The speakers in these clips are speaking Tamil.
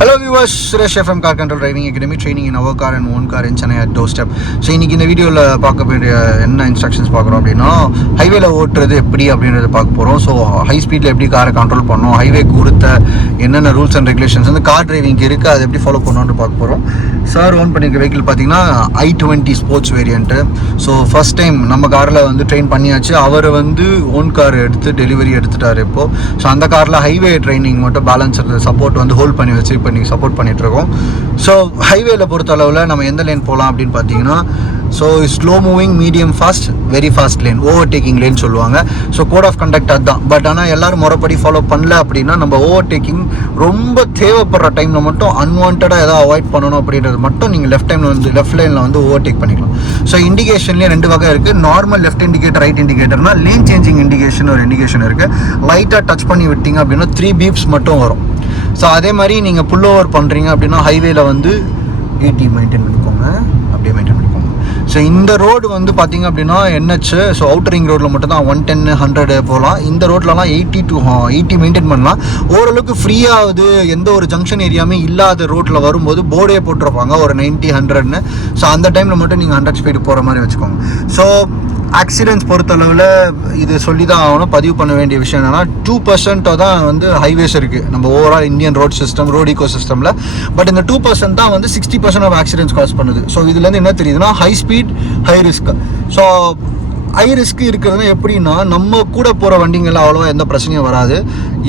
Hello viewers, Suresh from CarControl Driving Academy, training in our car and own car in Chennai at doorstep. So இன்னைக்கு இந்த வீடியோல பார்க்க வேண்டிய என்ன இன்ஸ்ட்ரக்ஷன்ஸ் பார்க்குறோம் அப்படின்னா ஹைவேல ஓட்டுறது எப்படி அப்படின்றத பார்க்க போகிறோம். ஸோ ஹை ஸ்பீடில் எப்படி காரை கண்ட்ரோல் பண்ணணும், ஹைவே கொடுத்த என்னென்ன ரூல்ஸ் அண்ட் ரெகுலேஷன்ஸ் வந்து கார் டிரைவிங்க்கு இருக்குது, அதை எப்படி ஃபாலோ பண்ணணும்னு பார்க்க போகிறோம். சார் ஓன் பண்ணியிருக்க வெஹிக்கிள் பார்த்தீங்கன்னா i20 sports variant. So first time நம்ம காரில் வந்து ட்ரெயின் பண்ணியாச்சு. அவர் வந்து ஓன் கார் எடுத்து டெலிவரி எடுத்துட்டார் இப்போது. ஸோ அந்த காரில் ஹைவே ட்ரைனிங் மட்டும் பேலன்ஸ் சப்போர்ட் வந்து ஹோல்ட் பண்ணி வச்சு இப்போ நீங்கள் சப்போர்ட் பண்ணிகிட்ருக்கோம். ஸோ ஹைவேல பொறுத்த அளவில் நம்ம எந்த லேன் போகலாம் அப்படின்னு பார்த்தீங்கன்னா, so slow moving, medium fast, very fast lane, overtaking lane சொல்லுவாங்க. ஸோ கோட் ஆஃப் கண்டக்ட் அதுதான். பட் ஆனால் எல்லோரும் முறைப்படி ஃபாலோ பண்ணல அப்படின்னா நம்ம ஓவர்டேக்கிங் ரொம்ப தேவைப்படுற டைமில் மட்டும் அன்வான்டாக ஏதாவது அவாய்ட் பண்ணணும் அப்படின்றது மட்டும் நீங்கள் லெஃப்ட் லைனில் வந்து ஓவர்டேக் பண்ணிக்கலாம். ஸோ இண்டிகேஷன்லேயே ரெண்டு வகை இருக்குது. நார்மல் லெஃப்ட் இண்டிகேட்டர், ரைட் இண்டிகேட்டர்னா லேன் சேஞ்சிங் இண்டிகேஷன் ஒரு இண்டிகேஷன் இருக்குது. லைட்டாக டச் பண்ணி விட்டீங்க அப்படின்னா 3 beeps மட்டும் வரும். ஸோ அதே மாதிரி நீங்கள் புல் ஓவர் பண்ணுறீங்க அப்படின்னா ஹைவேல வந்து 80 மெயின்டைன் பண்ணிக்கோங்க, அப்படியே மெயின்டைன் பண்ணிக்கோங்க. ஸோ இந்த ரோடு வந்து பார்த்தீங்க அப்படின்னா NH, ஸோ அவுட்டர் ரிங் ரோட்டில் மட்டும் தான் 110, 100 போகலாம். இந்த ரோட்லலாம் 80 to 80 மெயின்டைன் பண்ணலாம். ஓரளவுக்கு ஃப்ரீயாகுது. எந்த ஒரு ஜங்ஷன் ஏரியாவுமே இல்லாத ரோட்டில் வரும்போது போர்டே போட்டிருப்பாங்க ஒரு 90, 100ன்னு. ஸோ அந்த டைமில் மட்டும் நீங்கள் 100 ஸ்பீடு போகிற மாதிரி வச்சுக்கோங்க. ஸோ ஆக்சிடென்ட்ஸ் பொறுத்தளவில் இது சொல்லி தான் ஆகணும், பதிவு பண்ண வேண்டிய விஷயம் என்னென்னா 2% தான் வந்து ஹைவேஸ் இருக்குது நம்ம overall Indian road system, road ஈகோ சிஸ்டமில். பட் இந்த 2% தான் வந்து 60% ஆஃப் ஆக்சிடென்ட்ஸ் காஸ் பண்ணுது. ஸோ இதுலேருந்து என்ன தெரியுதுன்னா, high speed high risk. So high risk இருக்கிறது எப்படின்னா, நம்ம கூட போகிற வண்டிங்கெல்லாம் அவ்வளோவா எந்த பிரச்சனையும் வராது.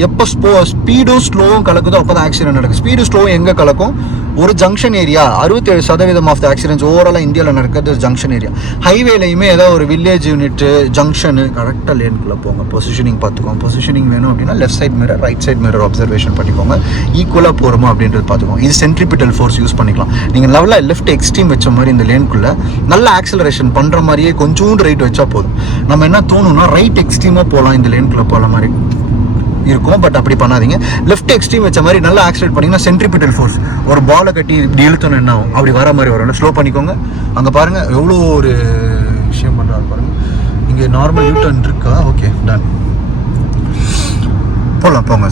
எப்போ ஸ்பீடும் ஸ்லோவும் கலக்குதோ அப்போ தான் ஆக்சிடென்ட் நடக்குது. ஸ்பீடு ஸ்லோவும் எங்கே கலக்கும்? ஒரு junction area. 67% of the accidents ஓவராலாக இந்தியாவில் நடக்கிறது ஜங்ஷன் ஏரியா. ஹைவேலையுமே ஏதாவது ஒரு வில்லேஜ் யூனிட்டு, ஜங்ஷனு, கரெக்டாக லேனுக்குள்ளே போங்க. பொசிஷனிங் பார்த்துக்கோங்க. பொசிஷனிங் வேணும் அப்படின்னா left side mirror, right side mirror observation பண்ணிக்கோங்க. ஈக்குவலாக போகிறோமா அப்படின்றது பார்த்துக்கோங்க. இது சென்ட்ரிபிட்டல் ஃபோர்ஸ் யூஸ் பண்ணிக்கலாம். நீங்கள் லெவலாக லெஃப்ட் எக்ஸ்ட்ரீம் வச்ச மாதிரி இந்த லேனுக்குள்ளே நல்ல ஆக்சலரேஷன் பண்ணுற மாதிரியே கொஞ்சோண்டு ரைட் வச்சா போதும். நம்ம என்ன தோணுன்னா ரைட் எக்ஸ்ட்ரீமாக போகலாம், இந்த லேனுக்குள்ளே போகிற மாதிரி இருக்கும். பட் அப்படி பண்ணாதீங்க. லெஃப்ட் எக்ஸ்ட்ரீம் வச்ச மாதிரி நல்லா ஆக்சிலேட் பண்ணிங்கன்னா சென்ட்ரிபிட்டல் ஃபோர்ஸ் ஒரு பாலை கட்டி இப்படி இழுத்தணும் என்ன ஆகும், அப்படி வர மாதிரி வரும். ஸ்லோ பண்ணிக்கோங்க. அங்கே பாருங்கள் எவ்வளோ ஒரு விஷயம் பண்ணுறாரு பாருங்கள். இங்கே நார்மல் யூட்டர்ன் இருக்கா? Okay, done. போகலாம், போங்க.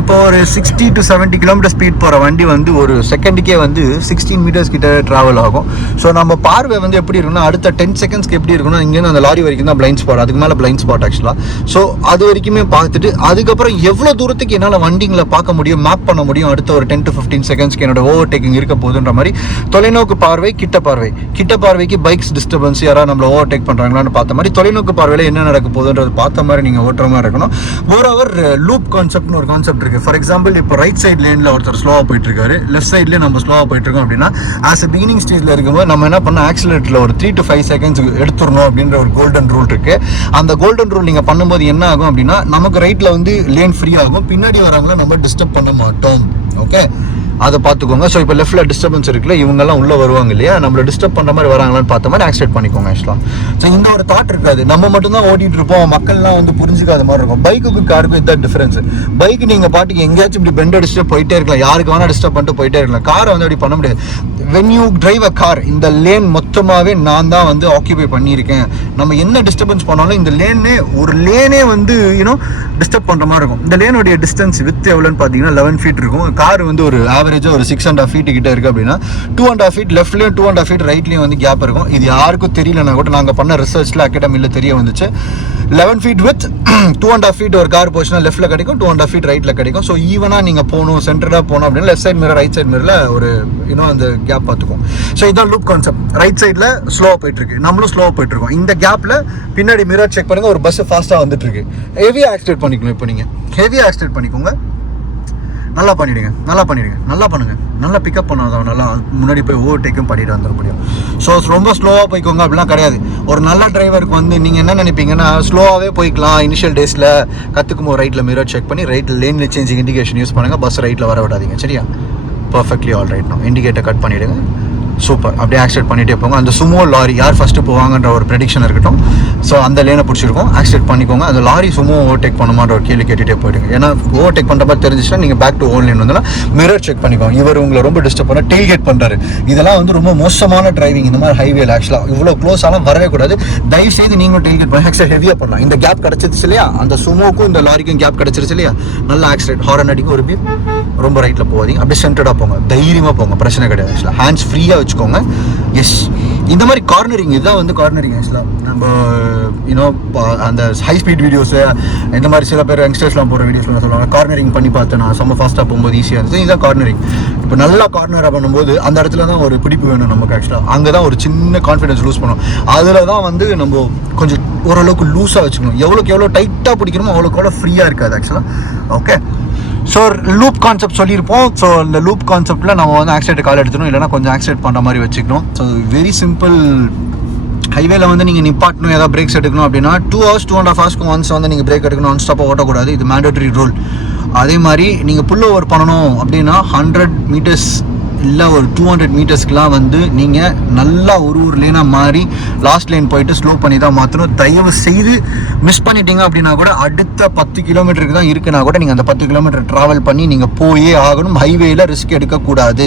இப்போ ஒரு 60 to 70 km ஸ்பீட் போகிற வண்டி வந்து ஒரு செகண்டுக்கே வந்து 16 meters கிட்ட ட்ராவல் ஆகும். ஸோ நம்ம பார்வை வந்து எப்படி இருக்குன்னா, அடுத்த 10 secondsக்கு எப்படி இருக்குன்னா, இங்கேருந்து அந்த லாரி வரைக்கும் தான் பிளைண்ட் ஸ்பாட், அதுக்கு மேலே பிளைண்ட் ஸ்பாட் ஆக்சுவலாக. ஸோ அது வரைக்குமே பார்த்துட்டு அதுக்கப்புறம் எவ்வளோ தூரத்துக்கு என்னால் வண்டிங்களை பார்க்க முடியும், மேப் பண்ண முடியும், அடுத்த ஒரு 10 to 15 secondsக்கு என்னோட ஓவர்டேக்கிங் இருக்க போகுதுன்ற மாதிரி தொலைநோக்கு பார்வை, கிட்ட பார்வைக்கு பைக்ஸ் டிஸ்டர்பன்ஸ், யாராவது நம்மளை ஓவர்டேக் பண்ணுறாங்களான்னு பார்த்த மாதிரி, தொலைநோக்கு பார்வையில் என்ன நடக்க போகுதுன்றது பார்த்த மாதிரி நீங்கள் ஓட்டுற மாதிரி இருக்கணும். மோரோவர் லூப் கான்செப்ட்னு ஒரு கான்செப்ட் இருக்கு. ஃபார் எக்ஸாம்பிள், இப்போ ரைட் சைட் லேனில் ஒருத்தர் ஸ்லோவாக போயிட்டு இருக்காரு, லெஃப்ட் சைட்லேயே நம்ம ஸ்லோவாக போயிட்டு இருக்கோம் அப்படின்னா, ஆஸ் அ பிகினிங் ஸ்டேஜில் இருக்கும்போது நம்ம என்ன பண்ண, ஆக்சிலேட்டரில் ஒரு 3 to 5 seconds எடுத்துடணும் அப்படின்ற ஒரு கோல்டன் ரூல் இருக்கு. அந்த கோல்டன் ரூல் நீங்கள் பண்ணும்போது என்ன ஆகும் அப்படின்னா, நமக்கு ரைட்டில் வந்து லேன் ஃப்ரீ ஆகும், பின்னாடி வரவங்கள நம்ம டிஸ்டர்ப் பண்ண மாட்டோம். ஓகே, அதை பார்த்துக்கோங்க. ஸோ இப்போ லெஃப்ட்டில் டிஸ்டர்பன்ஸ் இருக்குல்ல, இவங்கெல்லாம் உள்ளே வருவாங்க இல்லையா, நம்மளை டிஸ்டர்ப் பண்ணுற மாதிரி வராங்களான்னு பார்த்த மாதிரி ஆக்சிலேட் பண்ணிக்கோங்க. ஆக்சுவலாக ஸோ இந்த ஒரு தாட் இருக்காது. நம்ம மட்டும்தான் ஓட்டிகிட்டு இருப்போம், மக்கள்லாம் வந்து புரிஞ்சுக்காத மாதிரி இருக்கும். பைக்குக்கு காருக்கும் இதுதான் டிஃபரன்ஸ். பைக்கு நீங்கள் பாட்டுக்கு எங்கேயாச்சும் இப்படி பெண்ட் அடிச்சுட்டு போயிட்டே இருக்கலாம், யாருக்கு வேணால் டிஸ்டர்ப் பண்ணிட்டு போயிட்டே இருக்கலாம். காரை வந்து அப்படி பண்ண முடியாது. When you drive a car, இந்த லேன் மொத்தமாகவே நான் தான் வந்து ஆக்கியூபை பண்ணியிருக்கேன். நம்ம என்ன டிஸ்டர்பன்ஸ் பண்ணாலும் இந்த லேனே வந்து டிஸ்டர்ப் பண்ணுற மாதிரி இருக்கும். இந்த லேனுடைய டிஸ்டன்ஸ் வித் எவ்வளோன்னு பார்த்தீங்கன்னா 11 feet இருக்கும். கார் வந்து ஒரு ஆவரேஜாக ஒரு 6.5 feet கிட்ட இருக்குது அப்படின்னா 2.5 feet லெஃப்ட்லேயும் 2.5 feet ரைட்லேயும் வந்து கேப் இருக்கும். இது யாருக்கும் தெரியலன்னா கூட நாங்கள் பண்ண ரிசர்ச்சில் அகாடமியில் தெரிய வந்துச்சு. 11 feet வித் 2.5 feet ஒரு கார் போச்சுன்னா லெஃப்ட்டில் கிடைக்கும், 2.5 feet ரைட்டில் கிடைக்கும். ஸோ ஈவனாக நீங்கள் போகணும், சென்டராக போகணும் அப்படின்னா left side mirror, right side மிரரில் ஒரு அந்த கேப் பார்த்துக்கும். ஸோ இதான் லூப் கான்செப்ட். ரைட் சைடில் ஸ்லோவாக போயிட்டுருக்கு, நம்மளும் ஸ்லோவாக போயிட்டுருக்கோம். இந்த கேப்பில் பின்னாடி மிரர் செக் பண்ணுங்கள், ஒரு பஸ் ஃபாஸ்ட்டாக வந்துட்டுருக்கு. ஹெவியாக ஆக்சிலேட் பண்ணிக்கணும். இப்போ நீங்கள் ஹெவியாக ஆக்சிலேட் பண்ணிக்கோங்க, நல்லா பண்ணிடுங்க, நல்லா பண்ணுங்கள், நல்லா பிக்கப் பண்ணாதான் நல்லா முன்னாடி போய் ஓவர்டேக்கும் பண்ணிட்டு வந்துட முடியும். ஸோ ரொம்ப ஸ்லோவாக போய்க்கோங்க அப்படிலாம் கிடையாது. ஒரு நல்ல டிரைவருக்கு வந்து நீங்கள் என்ன நினைப்பீங்கன்னா, ஸ்லோவாகவே போய்க்கலாம் இனிஷியல் டேஸில், கற்றுக்கும் போது ரைட்டில் மிரர் செக் பண்ணி ரைட்டில் லேனில் சேஞ்சிங் இண்டிகேஷன் யூஸ் பண்ணுங்கள், பஸ் ரைட்டில் வர விடாதீங்க. சரியா? Perfectly all right. நான் இண்டிகேட்டர் கட் பண்ணிவிடுங்க, சூப்பர். அப்படியே ஆக்சிலேட் பண்ணிகிட்டே போங்க. அந்த சுமோ லாரி யார் ஃபஸ்ட்டு போவாங்கன்ற ஒரு ப்ரெடிக்ஷன் இருக்கட்டும். ஸோ அந்த லேனை பிடிச்சிருக்கோம், ஆக்சிலேட் பண்ணிக்கோங்க. அந்த லாரி சுமோ ஓவர்டேக் பண்ணுமான்ற ஒரு கேள்வி கேட்டுகிட்டே போயிடுங்க. ஏன்னா ஓவர்டேக் பண்ணுற மாதிரி தெரிஞ்சிச்சுன்னா நீங்கள் பேக் டு ஓன் லேன் வந்தாலும் மிரர் செக் பண்ணிக்கோங்க. இவர் உங்களை ரொம்ப டிஸ்டர்ப் பண்ண டெயில் கேட் பண்ணுறாரு. இதெல்லாம் வந்து ரொம்ப மோசமான டிரைவிங். இந்த மாதிரி ஹைவேல ஆக்சுவலாக இவ்வளோ க்ளோஸ் ஆலாம் வரவே கூடாது. தயவு செய்து நீங்களும் டெயில் கேட் பண்ணி ஆக்சிலேட் ஹெவியாக பண்ணலாம். இந்த கேப் கிடச்சிருச்சு இல்லையா, அந்த சுமோக்கும் இந்த லாரிக்கும் கேப் கிடச்சிருச்சு இல்லையா, நல்லா ஆக்சிலேட் ஹாரன் அடிக்கும். ஒரு பீப் ரொம்ப ரைட்டில் போகாதீங்க, அப்படியே சென்டர்டாக போங்க, தைரியமாக போங்க, பிரச்சனை கிடையாது. ஆக்சுவலாக ஹேண்ட்ஸ் ஃப்ரீயாக வச்சுக்கோங்க. எஸ், இந்த மாதிரி கார்னரிங் இதுதான் வந்து கார்னரிங். ஆக்சுவலாக நம்ம யூனோ அந்த ஹை ஸ்பீட் வீடியோஸு இந்த மாதிரி சில பேர் யங்ஸ்டர்ஸ்லாம் போகிற வீடியோஸ்லாம் சொல்லுவாங்க கார்னரிங் பண்ணி பார்த்தேன் நான், செம்ம ஃபாஸ்ட்டாக போகும்போது ஈஸியாக இருந்துச்சு. இதுதான் கார்னரிங். இப்போ நல்லா கார்னராக பண்ணும்போது அந்த இடத்துல தான் ஒரு பிடிப்பு வேணும் நமக்கு. ஆக்சுவலாக அங்கே தான் ஒரு சின்ன கான்ஃபிடன்ஸ் லூஸ் பண்ணும். அதில் தான் வந்து நம்ம கொஞ்சம் ஓரளவுக்கு லூஸாக வச்சுக்கணும். எவ்வளோக்கு எவ்வளோ டைட்டாக பிடிக்கணுமோ அவ்வளோக்கு எவ்வளோ ஃப்ரீயாக இருக்காது ஆக்சுவலாக. ஓகே, ஸோ லூப் கான்செப்ட் சொல்லியிருப்போம். ஸோ இந்த லூப் கான்செப்ட்டில் நம்ம வந்து ஆக்சிலேட் கால் எடுத்துக்கணும், இல்லைனா கொஞ்சம் ஆக்சிலேட் பண்ணுற மாதிரி வச்சுக்கணும். So very simple. ஹைவேல வந்து நீங்கள் நிப்பாட்டணும், ஏதாவது பிரேக்ஸ் எடுக்கணும் அப்படின்னா 2 hours 2.5 hours ஒன்ஸ் வந்து நீங்கள் பிரேக் எடுக்கணும், நான் ஸ்டாப்பாக ஓட்டக்கூடாது. இது மேண்டேட்டரி ரூல். அதே மாதிரி நீங்கள் புல் ஓவர் பண்ணணும் அப்படின்னா 100 meters இல்லை ஒரு 200 metersக்குலாம் வந்து நீங்கள் நல்லா ஒரு லேனாக மாறி லாஸ்ட் லைன் போயிட்டு ஸ்லோ பண்ணி தான் மாற்றணும். தயவு செய்து மிஸ் பண்ணிட்டீங்க அப்படின்னா கூட அடுத்த 10 கிலோமீட்டருக்கு தான் இருக்குன்னா கூட நீங்கள் அந்த 10 கிலோமீட்டர் ட்ராவல் பண்ணி நீங்கள் போயே ஆகணும். ஹைவேயில் ரிஸ்க் எடுக்கக்கூடாது.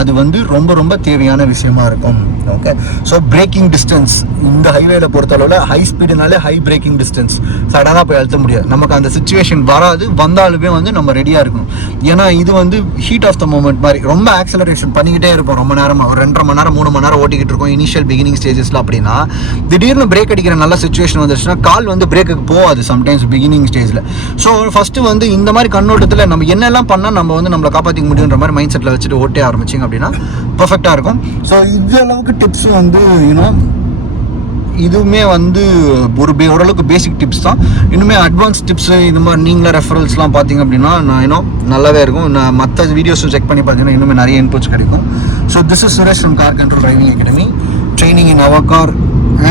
அது வந்து ரொம்ப ரொம்ப தேவையான விஷயமா இருக்கும். ஓகே, ஸோ பிரேக்கிங் டிஸ்டன்ஸ் இந்த ஹைவேல பொறுத்தளவில் ஹை ஸ்பீடுனாலே ஹை பிரேக்கிங் டிஸ்டன்ஸ், சடனாக போய் அழுத்த முடியாது. நமக்கு அந்த சுச்சுவேஷன் வராது, வந்தாலுமே வந்து நம்ம ரெடியாக இருக்கணும். ஏன்னா இது வந்து ஹீட் ஆஃப் த மூமெண்ட் மாதிரி ரொம்ப ஆக்சலரேஷன் பண்ணிக்கிட்டே இருப்போம் ரொம்ப நேரமாக, ஒரு 2.5 மணி நேரம் 3 மணி நேரம் ஓட்டிக்கிட்டு இருக்கோம் இனிஷியல் பிகினிங் ஸ்டேஜஸில். அப்படின்னா திடீர்னு பிரேக் அடிக்கிற நல்ல சுச்சுவேஷன் வந்துச்சுன்னா கால் வந்து பிரேக்குக்கு போகாது சம்டைம்ஸ் பிகினிங் ஸ்டேஜில். ஸோ ஃபஸ்ட்டு வந்து இந்த மாதிரி கண்ணோட்டத்தில் நம்ம என்னெல்லாம் பண்ணால் நம்ம வந்து நம்மளை காப்பாற்றிக்க முடியுன்ற மாதிரி மைண்ட் செட்டில் வச்சுட்டு ஓட்டே ஆரம்பிச்சிங்க அப்படின்னா பர்ஃபெக்டாக இருக்கும். ஸோ இது அளவுக்கு டிப்ஸ் வந்து யூனோ இதுவுமே வந்து ஓரளவுக்கு பேசிக் டிப்ஸ் தான். இன்னுமே அட்வான்ஸ் டிப்ஸு இந்த மாதிரி நீங்களே ரெஃபரல்ஸ்லாம் பார்த்தீங்க அப்படின்னா நான் இன்னும் நல்லாவே இருக்கும். நான் மற்ற வீடியோஸும் செக் பண்ணி பார்த்தீங்கன்னா இன்னுமே நிறைய இன்புட்ஸ் கிடைக்கும். So this is Suresh from CarControl Driving Academy, training in our car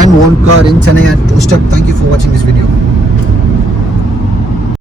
and one car in Chennai at doorstep. Thank you for watching this video.